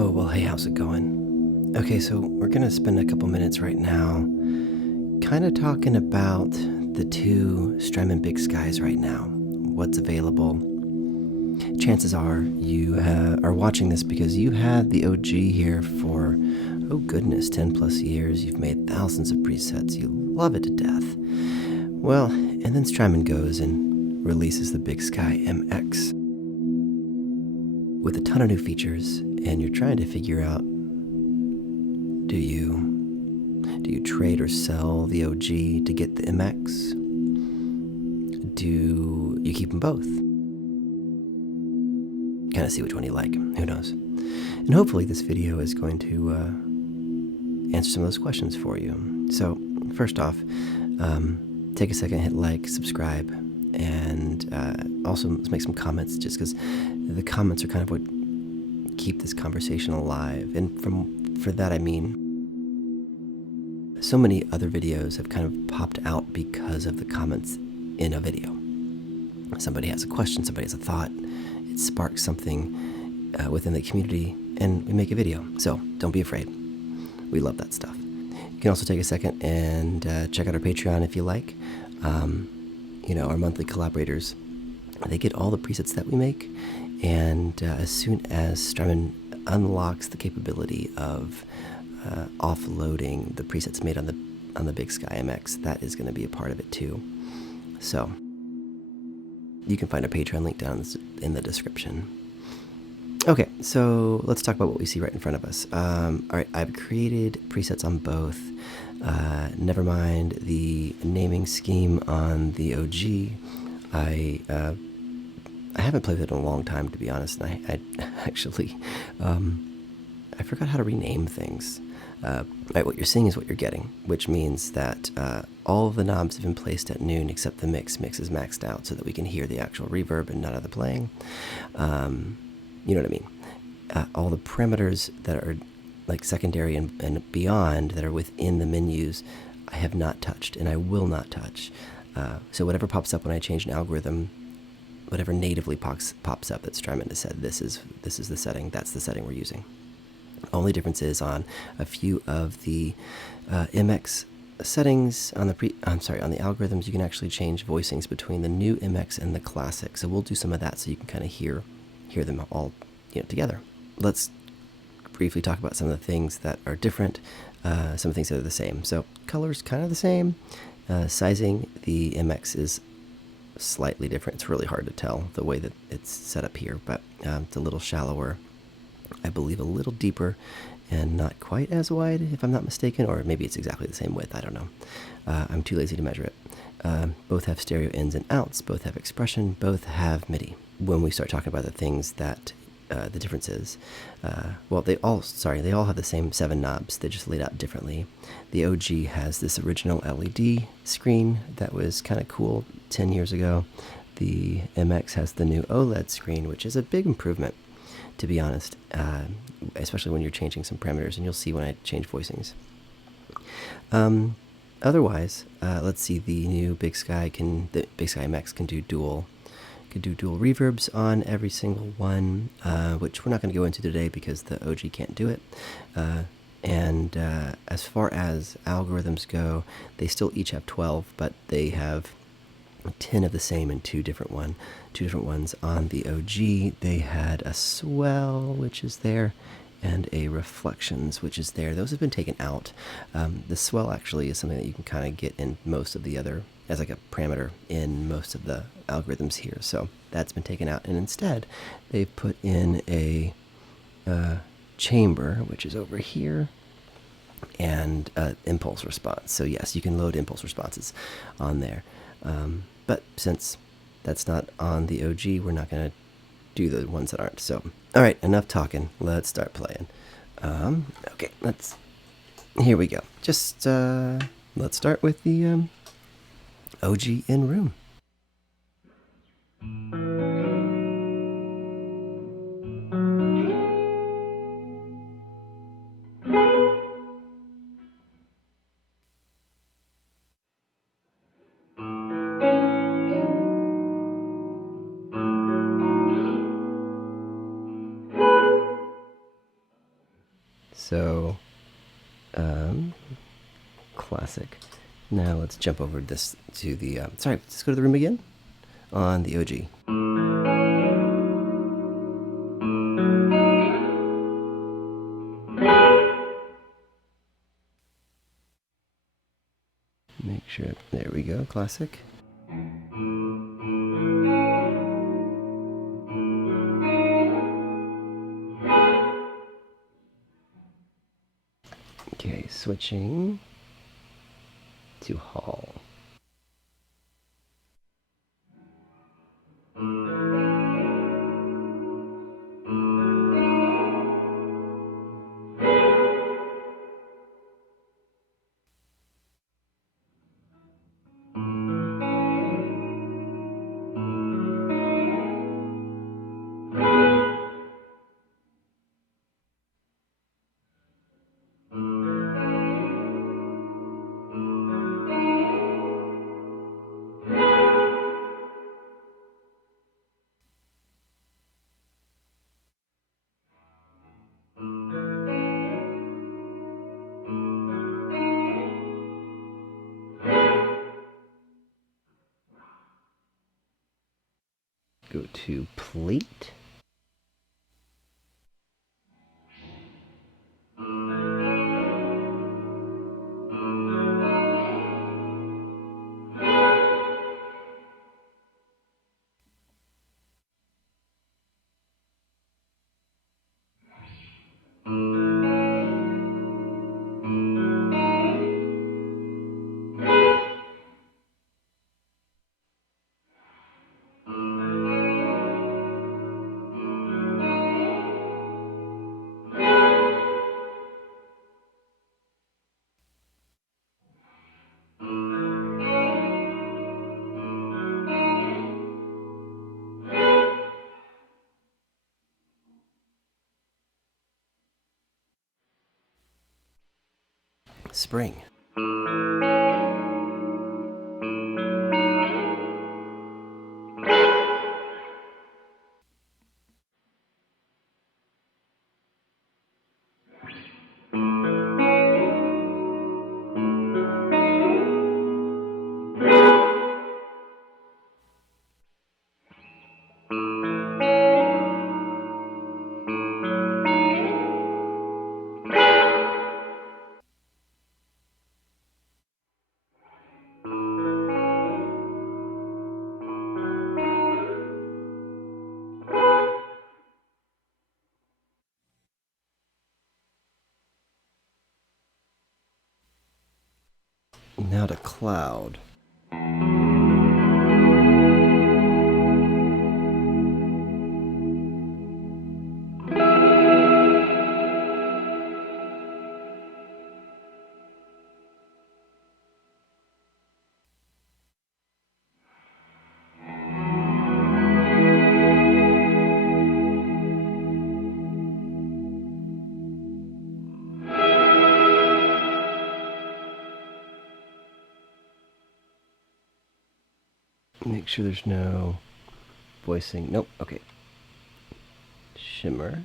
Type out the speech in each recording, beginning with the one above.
Oh, well, hey, how's it going? Okay, so we're going to spend a couple minutes right now kind of talking about the two Strymon BigSkys right now. What's available. Chances are you are watching this because you had the OG here for, oh goodness, 10 plus years. You've made thousands of presets. You love it to death. Well, and then Strymon goes and releases the BigSkyMX with a ton of new features, and you're trying to figure out, do you trade or sell the OG to get the MX? Do you keep them both? Kind of see which one you like. Who knows? And hopefully this video is going to answer some of those questions for you. So first off, take a second, hit like, subscribe, and also let's make some comments, just because the comments are kind of what keep this conversation alive. And for that I mean, so many other videos have kind of popped out because of the comments in a video. Somebody has a question, somebody has a thought, it sparks something within the community, and we make a video. So don't be afraid. We love that stuff. You can also take a second and check out our Patreon if you like. Our monthly collaborators, they get all the presets that we make, and as soon as Strymon unlocks the capability of offloading the presets made on the BigSkyMX, that is going to be a part of it too. So you can find our Patreon link down in the description. Okay, so let's talk about what we see right in front of us. All right, I've created presets on both. Never mind the naming scheme on the OG. I haven't played with it in a long time, to be honest. And I actually, I forgot how to rename things. Right, what you're seeing is what you're getting, which means that all of the knobs have been placed at noon except the mix. Mix is maxed out so that we can hear the actual reverb and none of the playing. You know what I mean? All the parameters that are like secondary and beyond that are within the menus, I have not touched, and I will not touch. So whatever pops up when I change an algorithm, whatever natively pops up that Strymon has said, this is the setting, that's the setting we're using. Only difference is on a few of the MX settings on the algorithms, you can actually change voicings between the new MX and the classic. So we'll do some of that so you can kind of hear them all together. Let's briefly talk about some of the things that are different, some things that are the same. So color's kind of the same. Sizing, the MX is slightly different. It's really hard to tell the way that it's set up here, but it's a little shallower, I believe a little deeper, and not quite as wide, if I'm not mistaken, or maybe it's exactly the same width, I don't know. I'm too lazy to measure it. Both have stereo ins and outs, both have expression, both have MIDI. When we start talking about the things that the difference is, they all have the same 7 knobs, they're just laid out differently. The OG has this original LED screen that was kind of cool 10 years ago. The MX has the new OLED screen, which is a big improvement, to be honest, especially when you're changing some parameters, and you'll see when I change voicings. Otherwise, let's see, the new the BigSkyMX can do dual reverbs on every single one, which we're not going to go into today because the OG can't do it. And as far as algorithms go, they still each have 12, but they have 10 of the same and two different ones. On the OG, they had a swell, which is there, and a reflections, which is there. Those have been taken out. The swell actually is something that you can kind of get in most of the other, as like a parameter in most of the algorithms here. So that's been taken out, and instead they've put in a chamber, which is over here, and impulse response. So yes, you can load impulse responses on there. But since that's not on the OG, we're not going to do the ones that aren't. So, all right, enough talking. Let's start playing. Okay, here we go. Just, let's start with the OG in room. So, classic. Now let's jump over this to the, sorry, let's go to the room again on the OG. Make sure, there we go, classic. Okay, switching to hall. Go to plate. Spring. Now to cloud. Make sure there's no voicing. Nope. Okay. Shimmer.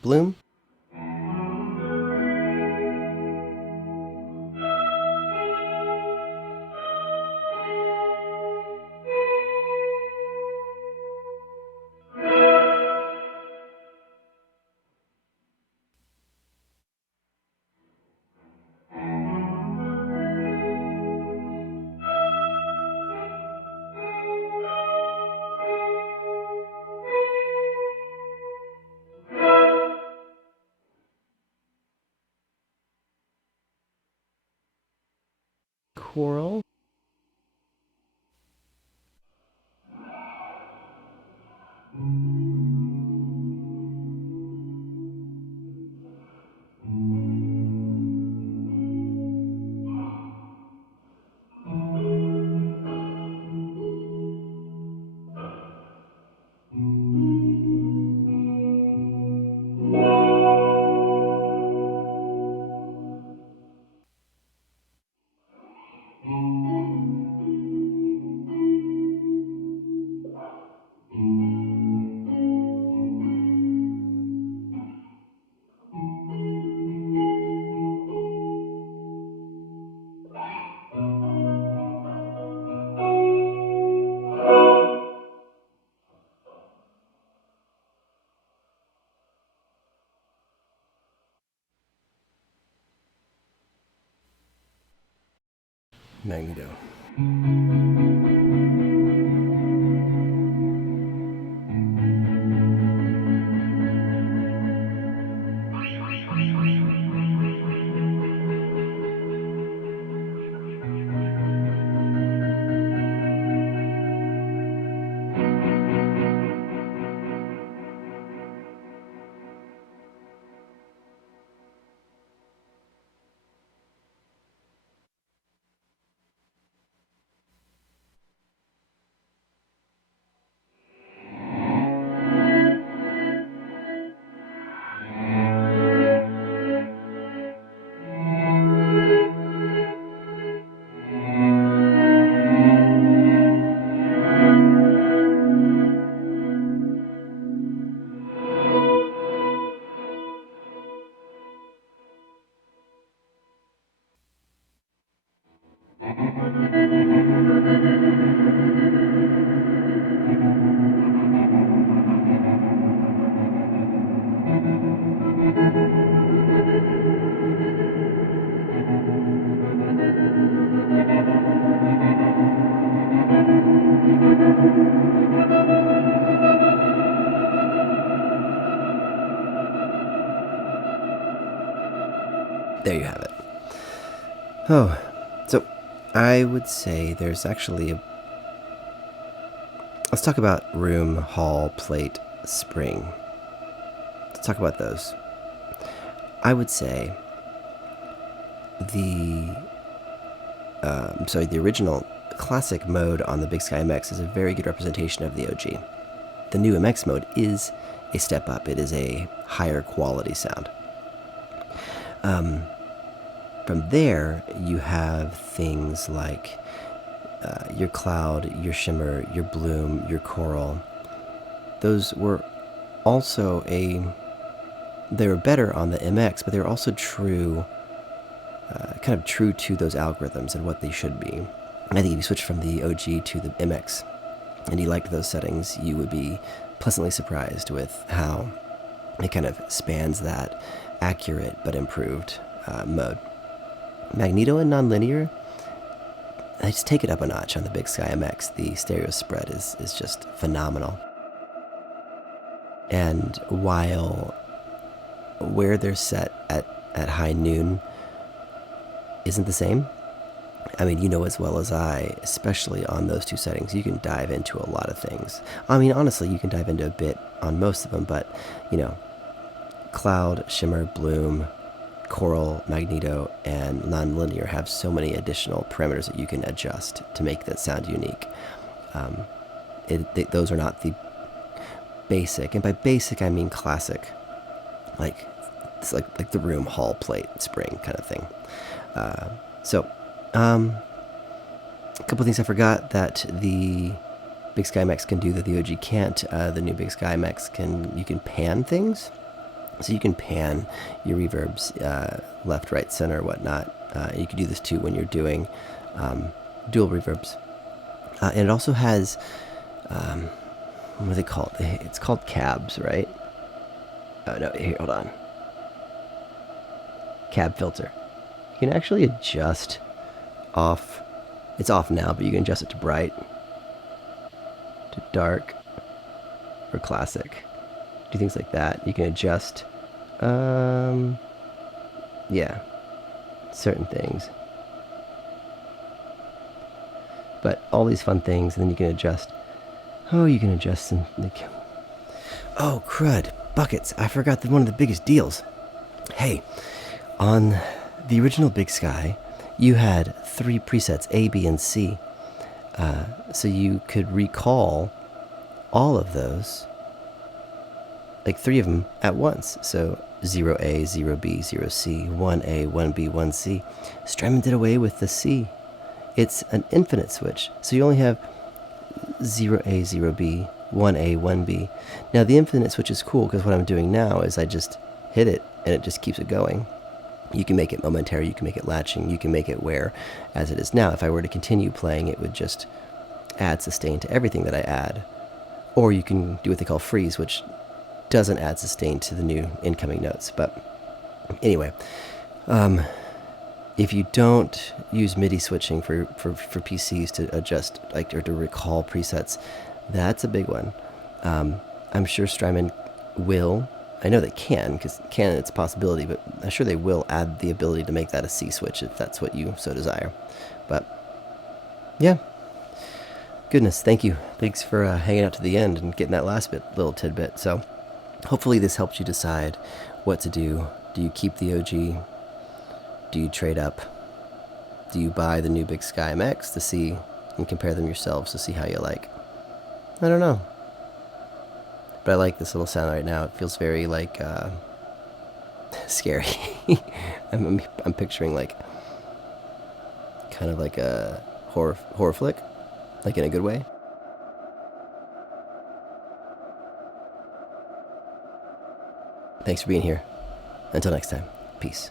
Bloom. coral. Magneto. There you have it. Oh, so I would say there's actually a... Let's talk about room, hall, plate, spring. Let's talk about those. I would say the original classic mode on the BigSkyMX is a very good representation of the OG. The new MX mode is a step up. It is a higher quality sound. From there, you have things like your cloud, your shimmer, your bloom, your coral. Those were also they were better on the MX, but they were also true, kind of true to those algorithms and what they should be. I think if you switch from the OG to the MX and you liked those settings, you would be pleasantly surprised with how it kind of spans that accurate but improved mode. Magneto and nonlinear, I just take it up a notch on the BigSkyMX. The stereo spread is just phenomenal. And while where they're set at high noon isn't the same, I mean, you know as well as I, especially on those two settings, you can dive into a lot of things. I mean, honestly, you can dive into a bit on most of them, but, you know, cloud, shimmer, bloom, coral, magneto, and nonlinear have so many additional parameters that you can adjust to make that sound unique. Those are not the basic, and by basic I mean classic, like it's like the room, hall, plate, spring kind of thing. A couple things I forgot that the BigSkyMX can do that the OG can't. The new BigSkyMX you can pan things. So you can pan your reverbs left, right, center, whatnot. You can do this too when you're doing dual reverbs. And it also has, what do they call it? It's called cabs, right? Oh, no, here, hold on. Cab filter. You can actually adjust off. It's off now, but you can adjust it to bright, to dark, or classic. Do things like that. You can adjust, yeah, certain things. But all these fun things, and then you can adjust. Oh, you can adjust and... Oh, crud. Buckets. I forgot one of the biggest deals. Hey, on the original BigSky, you had 3 presets, A, B, and C. So you could recall all of those, like 3 of them at once. So 0A, 0B, 0C, 1A, 1B, 1C. Strymon did away with the C. It's an infinite switch. So you only have 0A, 0B, 1A, 1B. Now the infinite switch is cool because what I'm doing now is I just hit it and it just keeps it going. You can make it momentary, you can make it latching, you can make it where as it is now. If I were to continue playing, it would just add sustain to everything that I add. Or you can do what they call freeze, which doesn't add sustain to the new incoming notes. But anyway, if you don't use MIDI switching for PCs to adjust, like, or to recall presets, that's a big one. I'm sure Strymon will. I know they can, it's a possibility, but I'm sure they will add the ability to make that a C switch if that's what you so desire. But yeah, goodness, thank you. Thanks for hanging out to the end and getting that last little tidbit. So hopefully this helps you decide what to do. Do you keep the OG? Do you trade up? Do you buy the new BigSkyMX to see and compare them yourselves to see how you like? I don't know. But I like this little sound right now. It feels very, like, scary. I'm picturing, like, kind of like a horror flick, like in a good way. Thanks for being here. Until next time, peace.